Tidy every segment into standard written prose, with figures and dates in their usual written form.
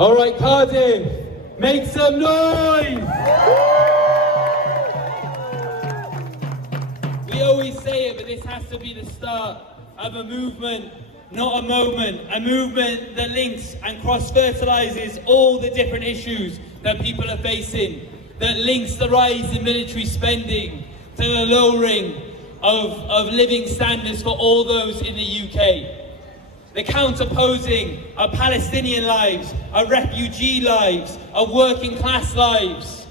All right, Cardiff, make some noise! We always say it, but this has to be the start of a movement, not a moment. A movement that links and cross-fertilizes all the different issues that people are facing, that links the rise in military spending to the lowering of living standards for all those in the UK. The counterposing of Palestinian lives, of refugee lives, of working class lives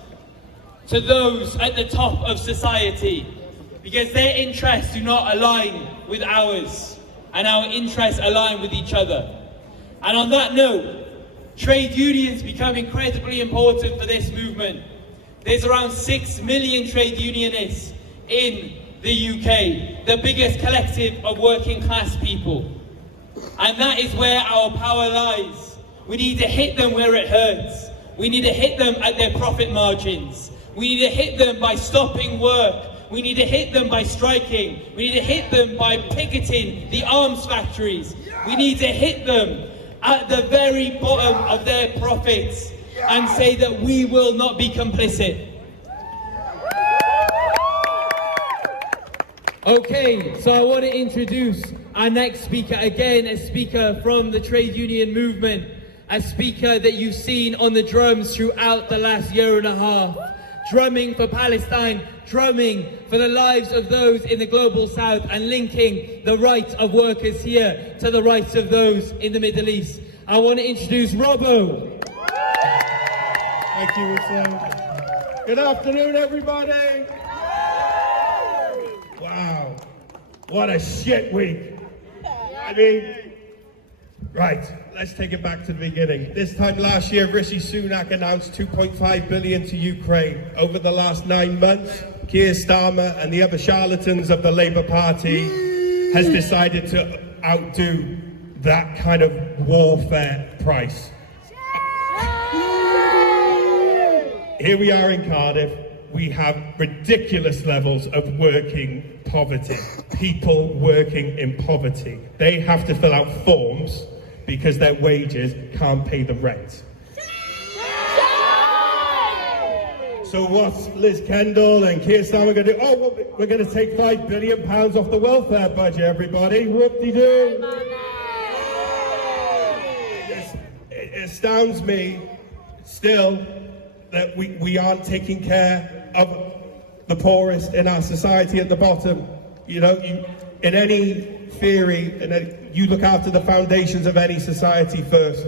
to those at the top of society, because their interests do not align with ours and our interests align with each other. And on that note, trade unions become incredibly important for this movement. There's around 6 million trade unionists in the UK, the biggest collective of working class people. And that is where our power lies. We need to hit them where it hurts. We need to hit them at their profit margins. We need to hit them by stopping work. We need to hit them by striking. We need to hit them by picketing the arms factories. We need to hit them at the very bottom of their profits and say that we will not be complicit. Okay, so I want to introduce our next speaker, again a speaker from the trade union movement, a speaker that you've seen on the drums throughout the last year and a half, drumming for Palestine, drumming for the lives of those in the global south and linking the rights of workers here to the rights of those in the Middle East. I want to introduce Robbo. Thank you, Sam. Good afternoon, everybody. Wow, what a shit week. I mean, right, let's take it back to the beginning. This time last year, Rishi Sunak announced 2.5 billion to Ukraine. Over the last 9 months, Keir Starmer and the other charlatans of the Labour Party has decided to outdo that kind of warfare price. Here we are in Cardiff. We have ridiculous levels of working poverty. People working in poverty. They have to fill out forms because their wages can't pay the rent. So what's Liz Kendall and Keir Starmer going to do? Oh, well, we're going to take £5 billion off the welfare budget, everybody. Whoop-de-doo. It astounds me still that we aren't taking care of the poorest in our society at the bottom. You know, in any theory, you look after the foundations of any society first.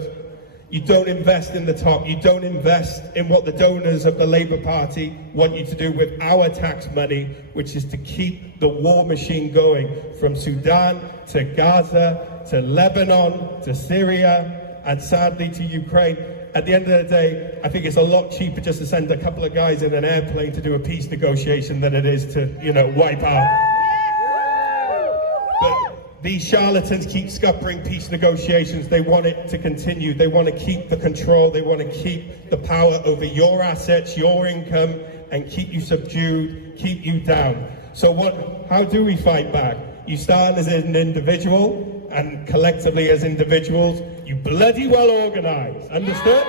You don't invest in the top. You don't invest in what the donors of the Labour Party want you to do with our tax money, which is to keep the war machine going from Sudan to Gaza to Lebanon to Syria and sadly to Ukraine. At the end of the day, I think it's a lot cheaper just to send a couple of guys in an airplane to do a peace negotiation than it is to, you know, wipe out. But these charlatans keep scuppering peace negotiations. They want it to continue. They want to keep the control. They want to keep the power over your assets, your income, and keep you subdued, keep you down. So how do we fight back? You start as an individual, and collectively as individuals, you bloody well organise, understood?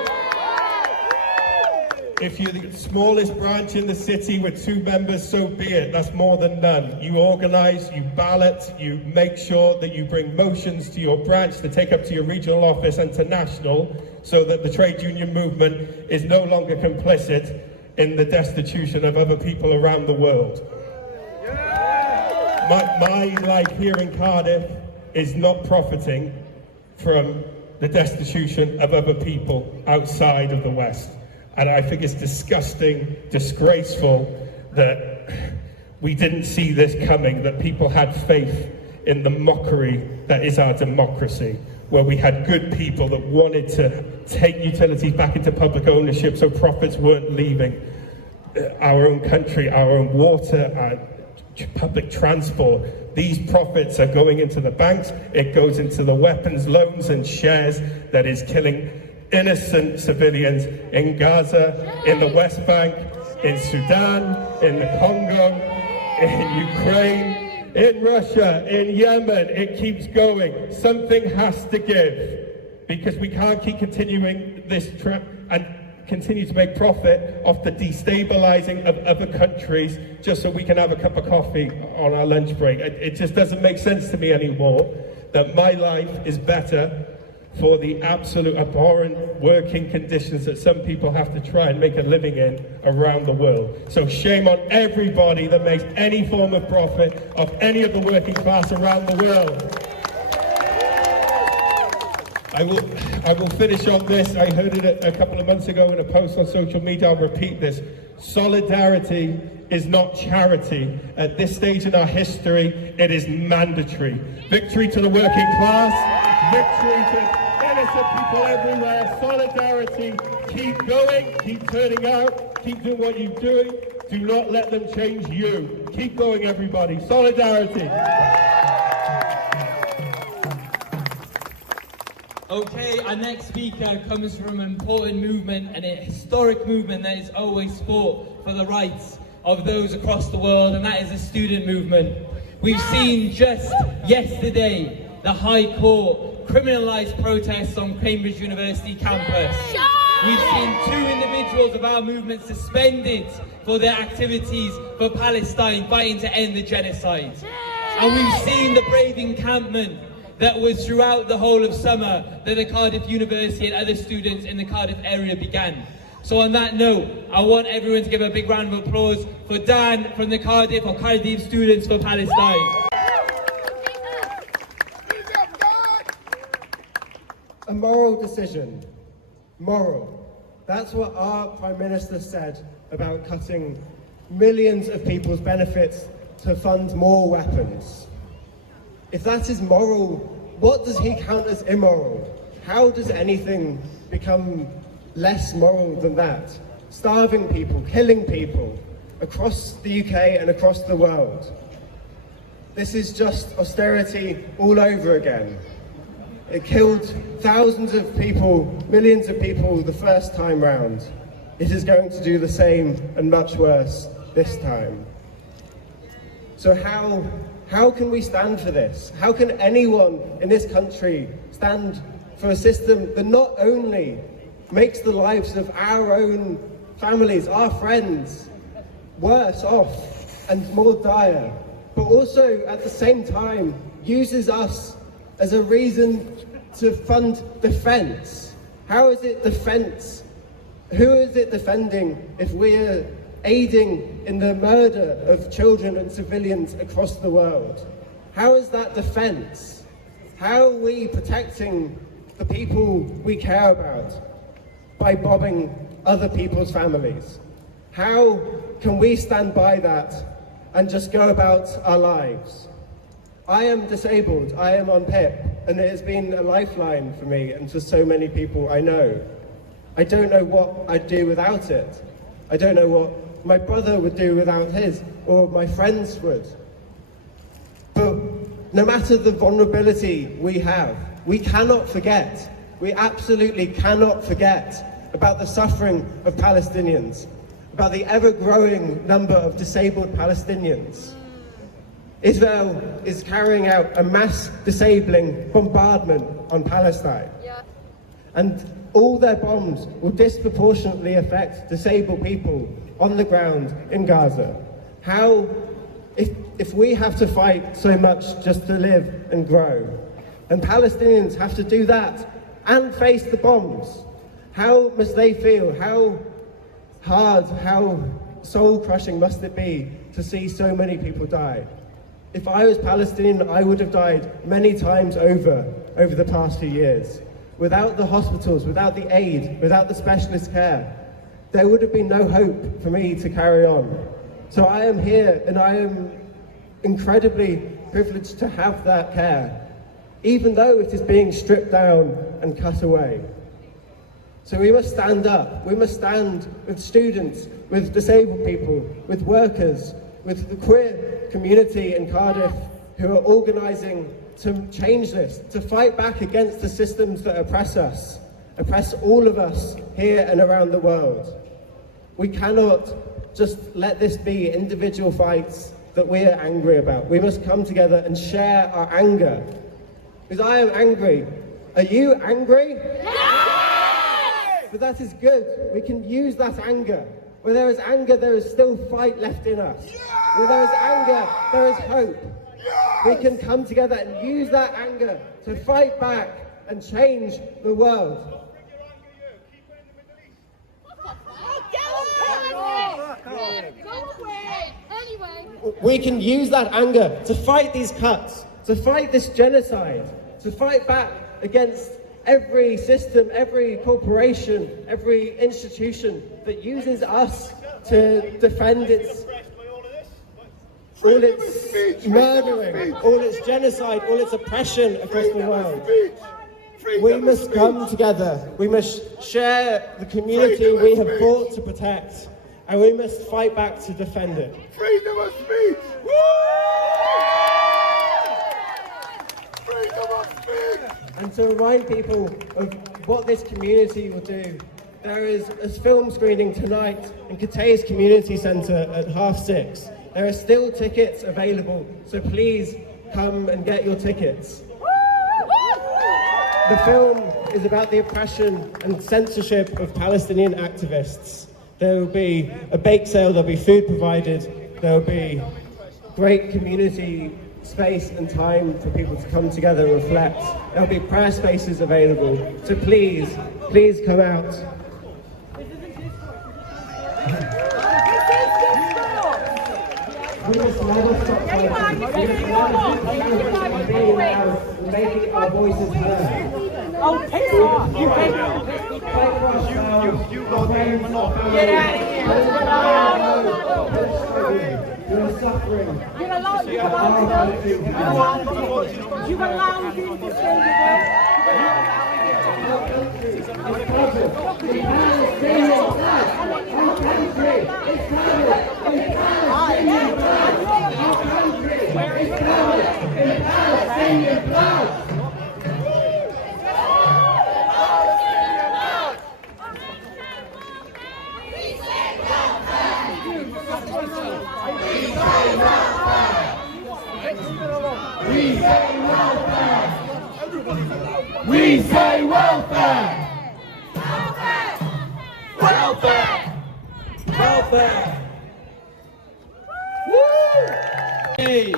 If you're the smallest branch in the city with 2 members, so be it, that's more than none. You organise, you ballot, you make sure that you bring motions to your branch to take up to your regional office and to national, so that the trade union movement is no longer complicit in the destitution of other people around the world. My life here in Cardiff is not profiting from the destitution of other people outside of the West. And I think it's disgusting, disgraceful that we didn't see this coming, that people had faith in the mockery that is our democracy, where we had good people that wanted to take utilities back into public ownership so profits weren't leaving our own country, our own water, our public transport. These profits are going into the banks, it goes into the weapons, loans and shares that is killing innocent civilians in Gaza, in the West Bank, in Sudan, in the Congo, in Ukraine, in Russia, in Yemen. It keeps going. Something has to give. because we can't keep continuing this trip and continue to make profit off the destabilizing of other countries just so we can have a cup of coffee on our lunch break. It just doesn't make sense to me anymore that my life is better for the absolute abhorrent working conditions that some people have to try and make a living in around the world. So shame on everybody that makes any form of profit of any of the working class around the world. I will finish on this. I heard it a couple of months ago in a post on social media. I'll repeat this. Solidarity is not charity. At this stage in our history, it is mandatory. Victory to the working class, victory to innocent people everywhere. Solidarity, keep going, keep turning out, keep doing what you're doing. Do not let them change you. Keep going, everybody. Solidarity. Okay, our next speaker comes from an important movement and a historic movement that has always fought for the rights of those across the world, and that is the student movement. We've seen just yesterday the High Court criminalise protests on Cambridge University campus. We've seen 2 individuals of our movement suspended for their activities for Palestine, fighting to end the genocide. And we've seen the brave encampment that was throughout the whole of summer that the Cardiff University and other students in the Cardiff area began. So on that note, I want everyone to give a big round of applause for Dan from the Cardiff Students for Palestine. A moral decision. Moral. That's what our Prime Minister said about cutting millions of people's benefits to fund more weapons. If that is moral, what does he count as immoral? How does anything become less moral than that? Starving people, killing people across the UK and across the world. This is just austerity all over again. It killed thousands of people, millions of people the first time round. It is going to do the same and much worse this time. So how can we stand for this? How can anyone in this country stand for a system that not only makes the lives of our own families, our friends, worse off and more dire, but also at the same time uses us as a reason to fund defence? How is it defence? Who is it defending if we're aiding in the murder of children and civilians across the world? How is that defence? How are we protecting the people we care about by bombing other people's families? How can we stand by that and just go about our lives? I am disabled, I am on PIP, and it has been a lifeline for me and for so many people I know. I don't know what I'd do without it. I don't know what my brother would do without his, or my friends would. But no matter the vulnerability we have, we cannot forget, we absolutely cannot forget about the suffering of Palestinians, about the ever-growing number of disabled Palestinians. Israel is carrying out a mass disabling bombardment on Palestine. And all their bombs will disproportionately affect disabled people on the ground in Gaza. How, if we have to fight so much just to live and grow, and Palestinians have to do that and face the bombs, how must they feel? How hard, how soul-crushing must it be to see so many people die? If I was Palestinian, I would have died many times over the past few years. Without the hospitals, without the aid, without the specialist care, there would have been no hope for me to carry on. So I am here, and I am incredibly privileged to have that care, even though it is being stripped down and cut away. So we must stand up. We must stand with students, with disabled people, with workers, with the queer community in Cardiff who are organising to change this, to fight back against the systems that oppress us, oppress all of us here and around the world. We cannot just let this be individual fights that we are angry about. We must come together and share our anger. Because I am angry Are you angry? Yes! But that is good. We can use that anger. Where there is anger, there is still fight left in us. Where there is anger, there is hope. We can come together and use that anger to fight back and change the world. We can use that anger to fight these cuts, to fight this genocide, to fight back against every system, every corporation, every institution that uses us to defend all its murdering, all its genocide, all its oppression across the world. We must come together. We must share the community we have fought to protect, and we must fight back to defend it. Freedom of speech! Freedom of speech! And to remind people of what this community will do, there is a film screening tonight in Catay's Community Centre at 6:30. There are still tickets available, so please come and get your tickets. The film is about the oppression and censorship of Palestinian activists. There will be a bake sale, there'll be food provided, there will be great community space and time for people to come together and reflect. There'll be prayer spaces available, so please come out. We must never stop fighting. We must never stop being loud and making our voices heard. Oh, take it off! You take it off! You got the monopoly. Get out of here! You're suffering. You're allowed to stay We say welfare! Welfare! Welfare! Hey,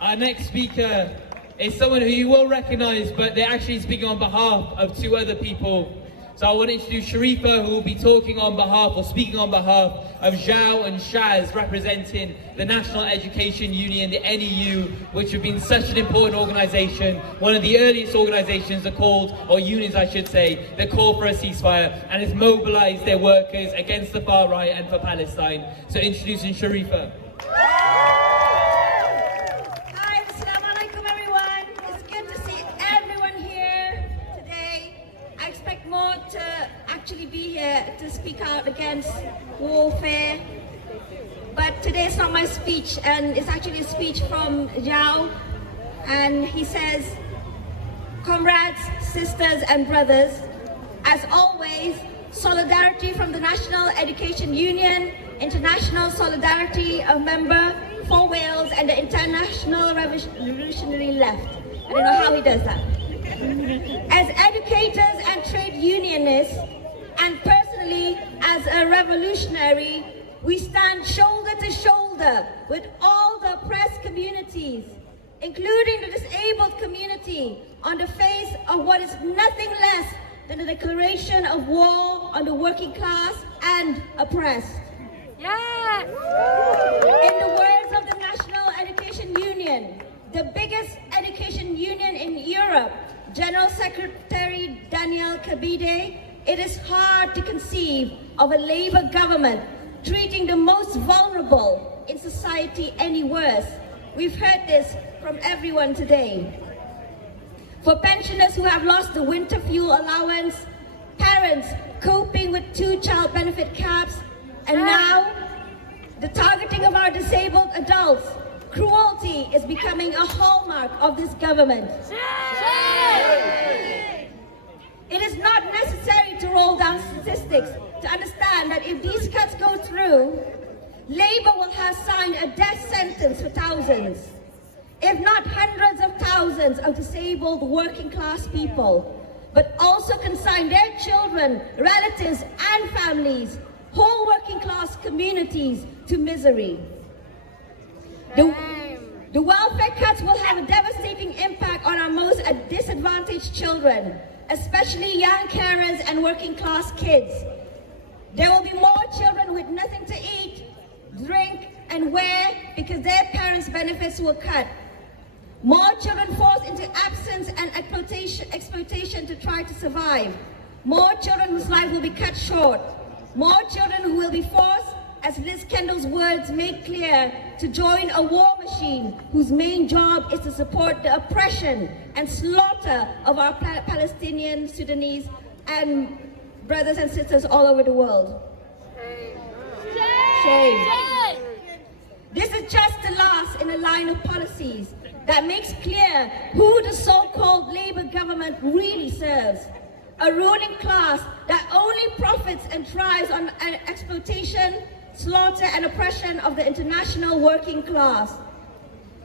our next speaker is someone who you will recognise, but they're actually speaking on behalf of two other people. So I want to introduce Sharifa, who will be talking on behalf or speaking on behalf of Zhao and Shaz, representing the National Education Union, the NEU, which have been such an important organisation, one of the earliest organisations that called, or unions I should say, that called for a ceasefire and has mobilised their workers against the far right and for Palestine. So introducing Sharifa. Hi, assalamu alaikum everyone. It's good to see everyone here today. I expect more to actually be here to speak out against warfare. But today it's not my speech, and it's actually a speech from Zhao. And he says, comrades, sisters and brothers, as always, solidarity from the National Education Union, international solidarity of member for Wales and the International Revolutionary Left. I don't know how he does that. As educators and trade unionists, and personally as a revolutionary, we stand shoulder to shoulder with all the oppressed communities, including the disabled community, on the face of what is nothing less than a declaration of war on the working class and oppressed. Yeah. In the words of the National Education Union, the biggest education union in Europe, General Secretary Daniel Kabide, it is hard to conceive of a Labour government treating the most vulnerable in society any worse. We've heard this from everyone today. For pensioners who have lost the winter fuel allowance, parents coping with 2 child benefit caps, and now the targeting of our disabled adults, cruelty is becoming a hallmark of this government. It is not necessary to roll down statistics to understand that if these cuts go through, Labour will have signed a death sentence for thousands. if not hundreds of thousands of disabled working class people, but also consign their children, relatives and families, whole working class communities to misery. The welfare cuts will have a devastating impact on our most disadvantaged children, especially young carers and working class kids. There will be more children with nothing to eat, drink and wear because their parents' benefits were cut. More children forced into absence and exploitation to try to survive. More children whose life will be cut short. More children who will be forced, as Liz Kendall's words make clear, to join a war machine whose main job is to support the oppression and slaughter of our Palestinian, Sudanese and brothers and sisters all over the world. Shame. This is just the last in a line of policies that makes clear who the so-called Labour government really serves. A ruling class that only profits and thrives on exploitation, slaughter and oppression of the international working class.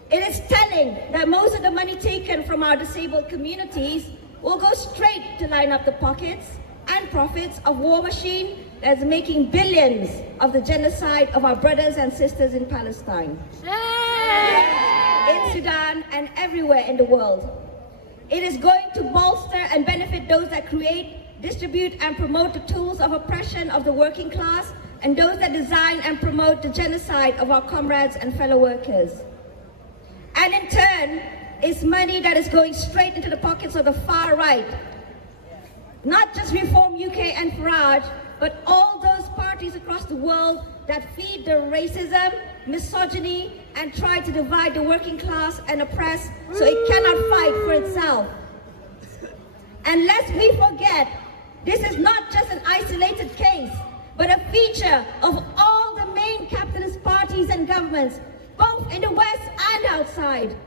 It is telling that most of the money taken from our disabled communities will go straight to line up the pockets and profits of war machine that is making billions of the genocide of our brothers and sisters in Palestine, in Sudan and everywhere in the world. It is going to bolster and benefit those that create, distribute and promote the tools of oppression of the working class and those that design and promote the genocide of our comrades and fellow workers. And in turn, it's money that is going straight into the pockets of the far right. Not just Reform UK and Farage, but all those parties across the world that feed the racism, misogyny, and try to divide the working class and oppress so it cannot fight for itself. And lest we forget, this is not just an isolated case, but a feature of all the main capitalist parties and governments, both in the West and outside.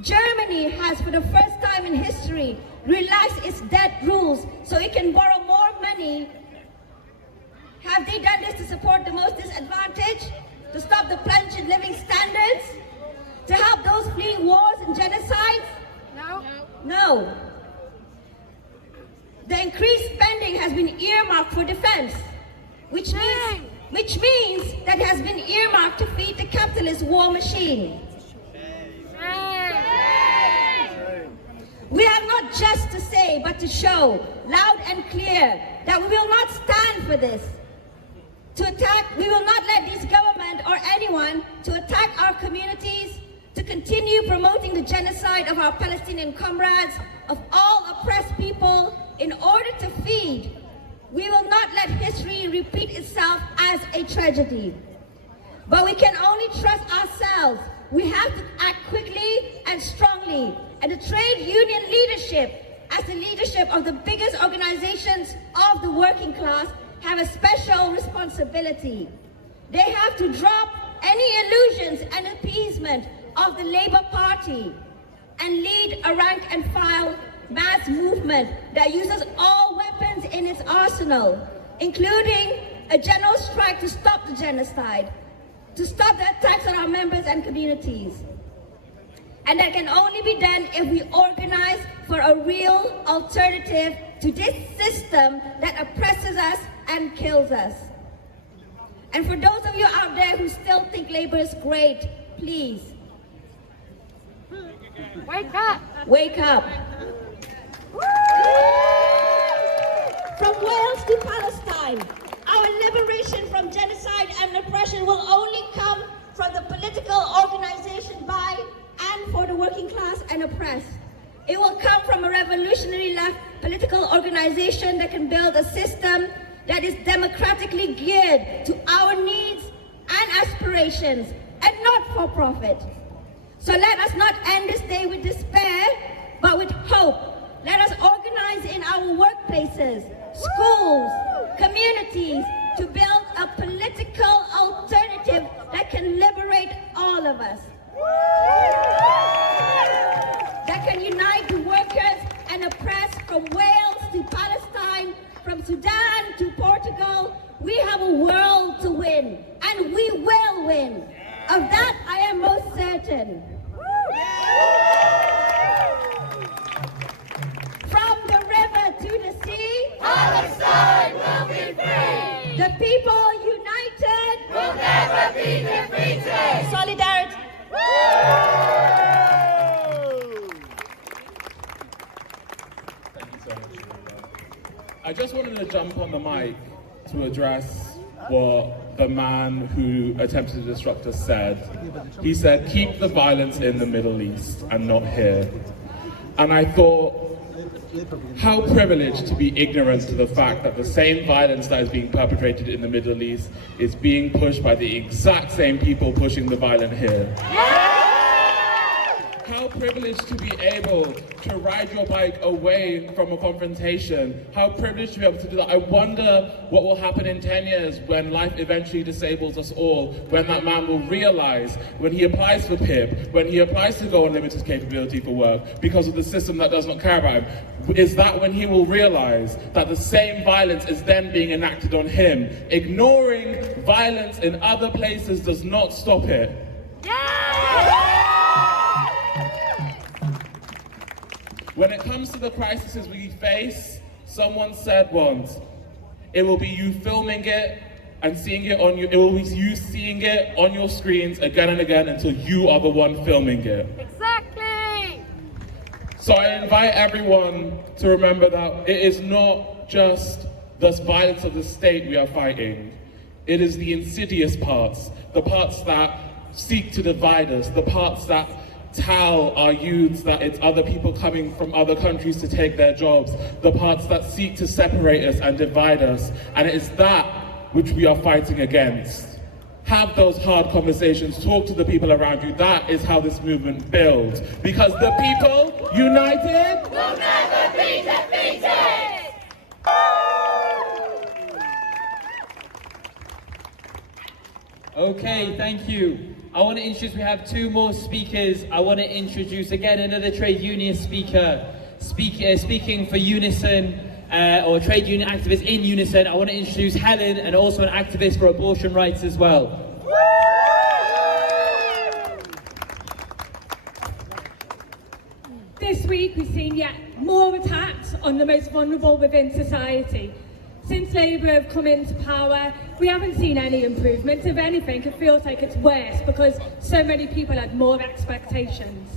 Germany has, for the first time in history, relaxed its debt rules so it can borrow more money. Have they done this to support the most disadvantaged? To stop the plunge in living standards? To help those fleeing wars and genocides? No. The increased spending has been earmarked for defense, which means that it has been earmarked to feed the capitalist war machine. We have not just to say, but to show, loud and clear, that we will not stand for this. We will not let this government or anyone to attack our communities, to continue promoting the genocide of our Palestinian comrades, of all oppressed people, in order to feed. We will not let history repeat itself as a tragedy. But we can only trust ourselves. We have to act quickly and strongly. And the trade union leadership, as the leadership of the biggest organizations of the working class, have a special responsibility. They have to drop any illusions and appeasement of the Labour Party and lead a rank and file mass movement that uses all weapons in its arsenal, including a general strike to stop the genocide, to stop the attacks on our members and communities. And that can only be done if we organize for a real alternative to this system that oppresses us and kills us. And for those of you out there who still think Labour is great, please, Wake up! wake up. From Wales to Palestine, our liberation from genocide and oppression will only come from the political organization by and for the working class and oppressed. It will come from a revolutionary left political organization that can build a system that is democratically geared to our needs and aspirations and not for profit. So let us not end this day with despair, but with hope. Let us organize in our workplaces, schools, communities to build a political alternative that can liberate all of us. That can unite the workers and oppressed from Wales to Palestine, from Sudan to Portugal. We have a world to win, and we will win. Of that I am most certain. be defeated! Solidarity. Thank you so much. I just wanted to jump on the mic to address what the man who attempted to disrupt us said. He said, keep the violence in the Middle East and not here. And I thought, how privileged to be ignorant to the fact that the same violence that is being perpetrated in the Middle East is being pushed by the exact same people pushing the violence here. How privileged to be able to ride your bike away from a confrontation. How privileged to be able to do that. I wonder what will happen in 10 years when life eventually disables us all, when that man will realize, when he applies for PIP, when he applies to go on limited capability for work because of the system that does not care about him, is that when he will realize that the same violence is then being enacted on him. Ignoring violence in other places does not stop it. When it comes to the crises we face, someone said once, it will be you filming it and seeing it on it will be you seeing it on your screens again and again until you are the one filming it. Exactly! So I invite everyone to remember that it is not just the violence of the state we are fighting. It is the insidious parts, the parts that seek to divide us, the parts that tell our youths that it's other people coming from other countries to take their jobs, the parts that seek to separate us and divide us, and it is that which we are fighting against. Have those hard conversations, talk to the people around you. That is how this movement builds. Because the people united Will never be defeated! Okay, thank you. I want to introduce, we have two more speakers. I want to introduce again another trade union speaker, speaking for Unison, or trade union activist in Unison. I want to introduce Helen, and also an activist for abortion rights as well. This week we've seen yet more attacks on the most vulnerable within society. Since Labour have come into power, we haven't seen any improvements. If anything, it feels like it's worse because so many people had more expectations.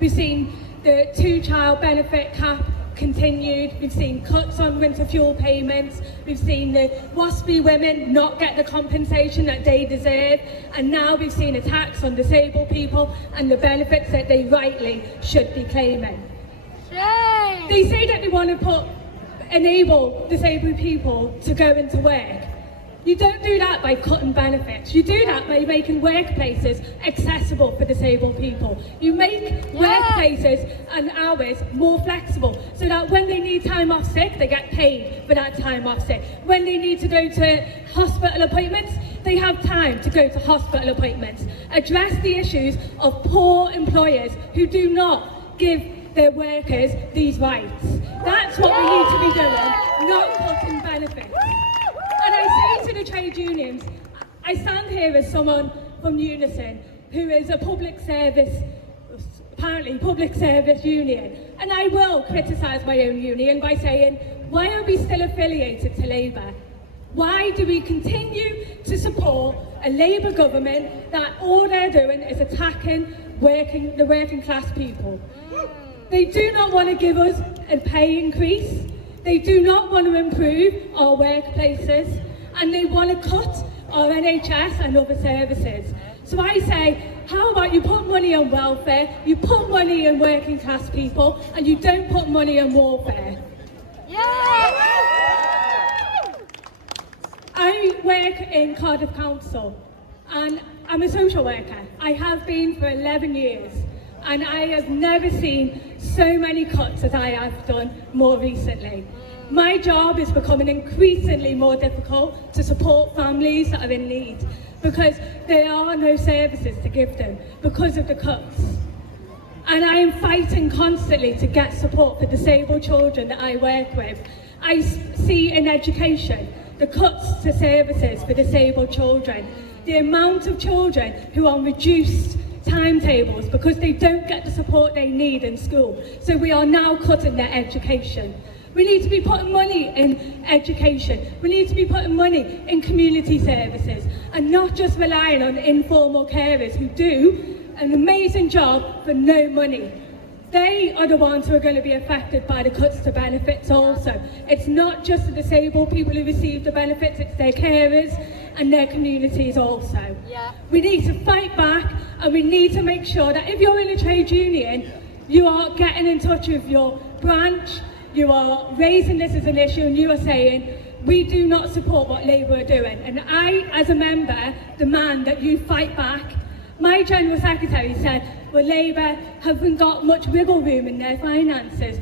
We've seen the two-child benefit cap continued. We've seen cuts on winter fuel payments. We've seen the WASPy women not get the compensation that they deserve. And now we've seen attacks on disabled people and the benefits that they rightly should be claiming. Shame! They say that they want to enable disabled people to go into work. You don't do that by cutting benefits. You do that by making workplaces accessible for disabled people. You make workplaces and hours more flexible so that when they need time off sick, they get paid for that time off sick. When they need to go to hospital appointments, they have time to go to hospital appointments. Address the issues of poor employers who do not give their workers these rights. That's what we need to be doing, not cutting benefits. And I say to the trade unions, I stand here as someone from Unison who is a public service, apparently public service union, and I will criticise my own union by saying, why are we still affiliated to Labour? Why do we continue to support a Labour government that all they're doing is attacking the working class people? They do not want to give us a pay increase. They do not want to improve our workplaces, and they want to cut our NHS and other services. So I say, how about you put money on welfare, you put money in working class people, and you don't put money on warfare. I work in Cardiff Council, and I'm a social worker. I have been for 11 years. And I have never seen so many cuts as I have done more recently. My job is becoming increasingly more difficult to support families that are in need because there are no services to give them because of the cuts. And I am fighting constantly to get support for disabled children that I work with. I see in education the cuts to services for disabled children, the amount of children who are reduced timetables because they don't get the support they need in school. So we are now cutting their education. We need to be putting money in education. We need to be putting money in community services and not just relying on informal carers who do an amazing job for no money. They are the ones who are going to be affected by the cuts to benefits also. It's not just the disabled people who receive the benefits, it's their carers and their communities also. We need to fight back, and we need to make sure that if you're in a trade union, you are getting in touch with your branch, you are raising this as an issue, and you are saying, we do not support what Labour are doing. And I, as a member, demand that you fight back. My General Secretary said, well, Labour haven't got much wiggle room in their finances.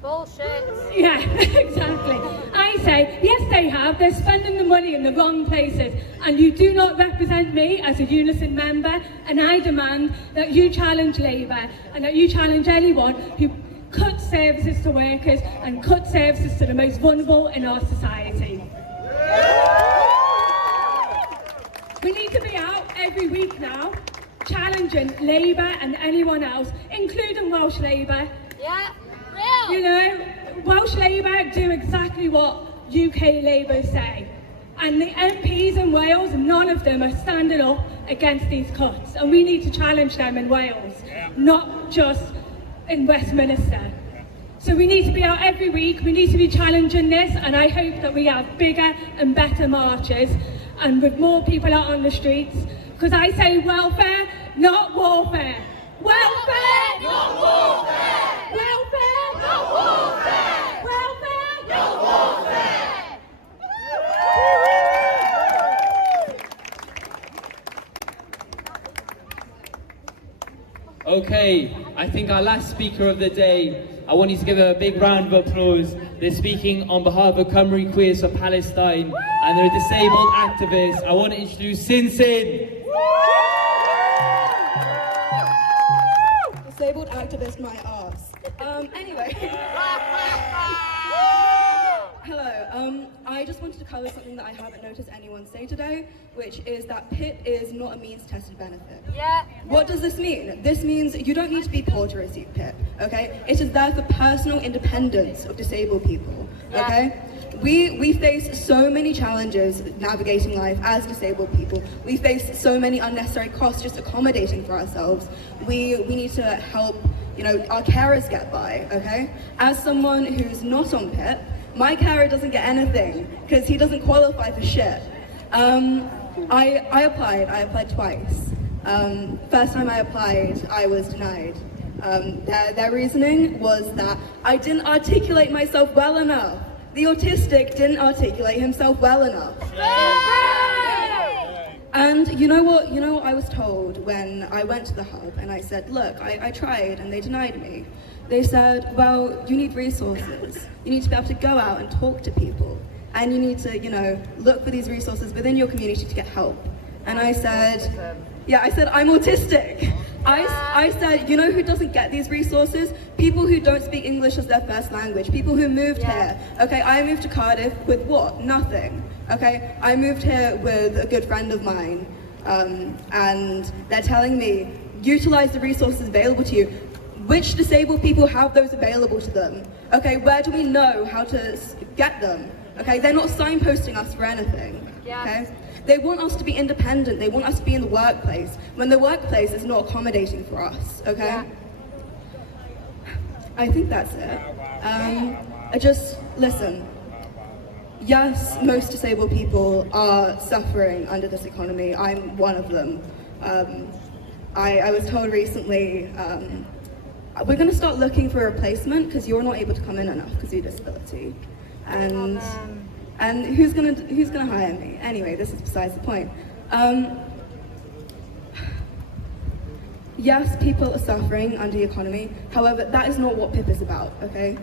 Bullshit. Yeah, exactly. I say, yes they have, they're spending the money in the wrong places, and you do not represent me as a Unison member, and I demand that you challenge Labour, and that you challenge anyone who cuts services to workers and cuts services to the most vulnerable in our society. We need to be out every week now, challenging Labour and anyone else, including Welsh Labour. Yeah. Real. You know, Welsh Labour do exactly what UK Labour say. And the MPs in Wales, none of them are standing up against these cuts. And we need to challenge them in Wales, not just in Westminster. So we need to be out every week, we need to be challenging this, and I hope that we have bigger and better marches and with more people out on the streets. Because I say welfare, not warfare. Welfare, not warfare. Welfare, Not warfare. welfare, Not warfare. Okay, I think our last speaker of the day, I want you to give her a big round of applause. They're speaking on behalf of Cymru Queers for Palestine, and they're a disabled activist. I want to introduce Sin Sin. Disabled activist, my arse. Anyway. Hello, I just wanted to cover something that I haven't noticed anyone say today, which is that PIP is not a means-tested benefit. Yeah. What does this mean? This means you don't need to be poor to receive PIP, okay? It is there for personal independence of disabled people, okay? We face so many challenges navigating life as disabled people. We face so many unnecessary costs just accommodating for ourselves. We need to help, you know, our carers get by, okay? As someone who's not on PIP, my carer doesn't get anything because he doesn't qualify for shit. I applied twice. First time I applied, I was denied. Their reasoning was that I didn't articulate myself well enough. The autistic didn't articulate himself well enough. And you know what I was told when I went to the hub and I said, look, I tried and they denied me. They said, well, you need resources. You need to be able to go out and talk to people. And you need to, you know, look for these resources within your community to get help. And I said, I'm autistic. I said, you know who doesn't get these resources? People who don't speak English as their first language, people who moved here. Okay, I moved to Cardiff with what? Nothing. Okay, I moved here with a good friend of mine, and they're telling me, utilize the resources available to you. Which disabled people have those available to them? Okay, where do we know how to get them? Okay, they're not signposting us for anything. Okay? They want us to be independent. They want us to be in the workplace when the workplace is not accommodating for us. Okay. I think that's it. Listen. Yes, most disabled people are suffering under this economy. I'm one of them. I was told recently, we're going to start looking for a replacement because you're not able to come in enough because of your disability. And who's gonna hire me? Anyway, this is besides the point. Yes, people are suffering under the economy. However, that is not what PIP is about, okay?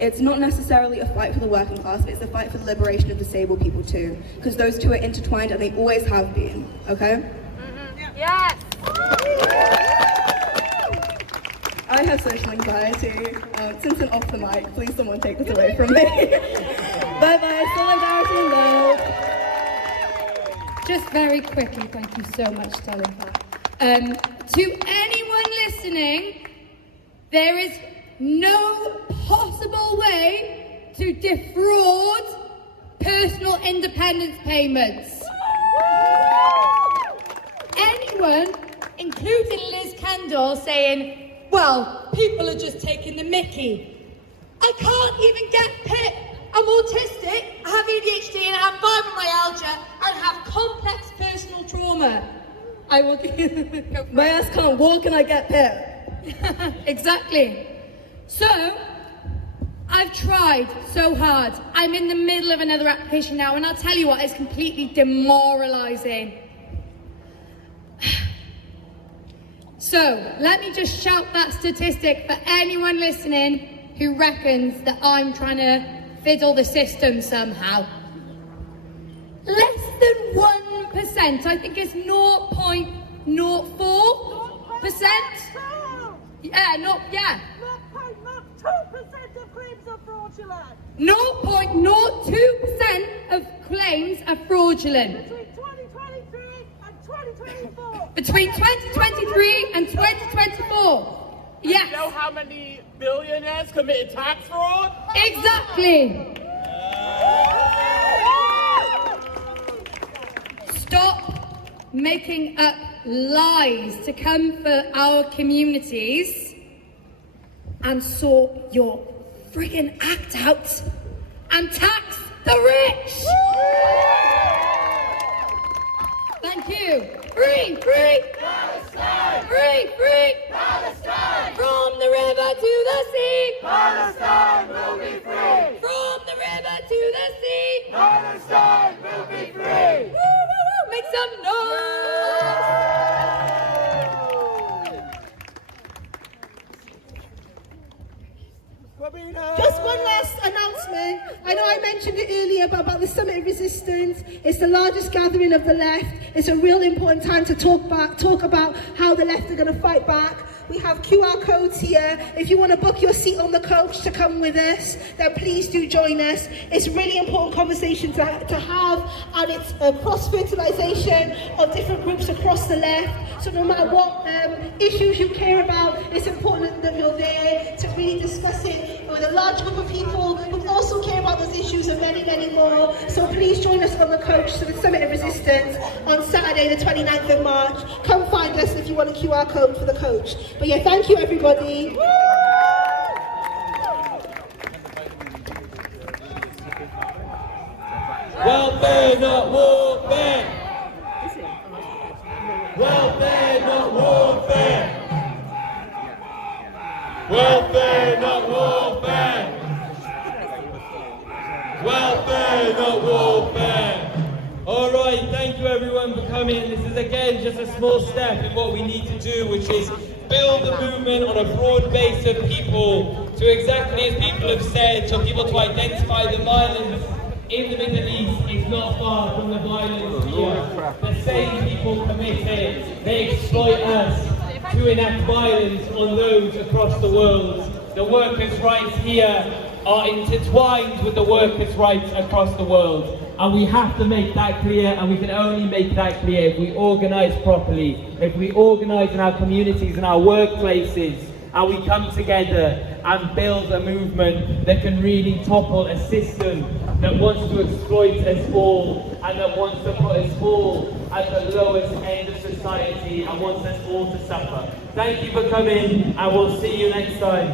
It's not necessarily a fight for the working class, but it's a fight for the liberation of disabled people too, because those two are intertwined and they always have been, okay? Yes. I have social anxiety. Since I'm off the mic, please someone take this away from me. Bye-bye, solidarity love. Just very quickly, thank you so much, darling. To anyone listening, there is no possible way to defraud personal independence payments. Anyone, including Liz Kendall, saying, well, people are just taking the mickey. I can't even get PIP. I'm autistic, I have ADHD, and I have fibromyalgia, and have complex personal trauma. I will. My ass can't walk and I get PIP. Exactly. So, I've tried so hard. I'm in the middle of another application now, and I'll tell you what, it's completely demoralising. So, let me just shout that statistic for anyone listening who reckons that I'm trying to fiddle the system somehow. Less than 1%, I think it's 0.04%. Yeah, no, yeah. 0.02% of claims are fraudulent. 0.02% of claims are fraudulent. Between 2023 and 2024. Between 2023 and 2024. Yes. You know how many billionaires committed tax fraud? Exactly. Stop making up lies to come for our communities and sort your friggin' act out and tax the rich. Thank you. Free, free, Palestine! free, free. Palestine! From the river to the sea. Palestine will be free! From the river to the sea. Palestine will be free! Woo, woo, woo. Make some noise. Just one last announcement. I know I mentioned it earlier, but about the Summit of Resistance. It's the largest gathering of the left. It's a real important time to talk about how the left are going to fight back. We have QR codes here. If you want to book your seat on the coach to come with us, then please do join us. It's a really important conversation to have, and it's a cross-fertilization of different groups across the left. So no matter what issues you care about, it's important that you're there to really discuss it with a large group of people who also care about those issues and many, many more. So please join us on the coach to the Summit of Resistance on Saturday the 29th of March. Come find us if you want a QR code for the coach. But yeah, thank you everybody. Welfare, not warfare. Welfare, not warfare. Welfare, not warfare. Welfare, not warfare. All right, thank you everyone for coming. This is again just a small step in what we need to do, which is build a movement on a broad base of people to exactly as people have said, so people to identify the violence in the Middle East is not far from the violence here. The same people commit it. They exploit us to enact violence on those across the world. The workers' rights here are intertwined with the workers' rights across the world. And we have to make that clear, and we can only make that clear if we organise properly, if we organise in our communities and our workplaces, and we come together and build a movement that can really topple a system that wants to exploit us all and that wants to put us all at the lowest end of society and wants us all to suffer. Thank you for coming, and we'll see you next time.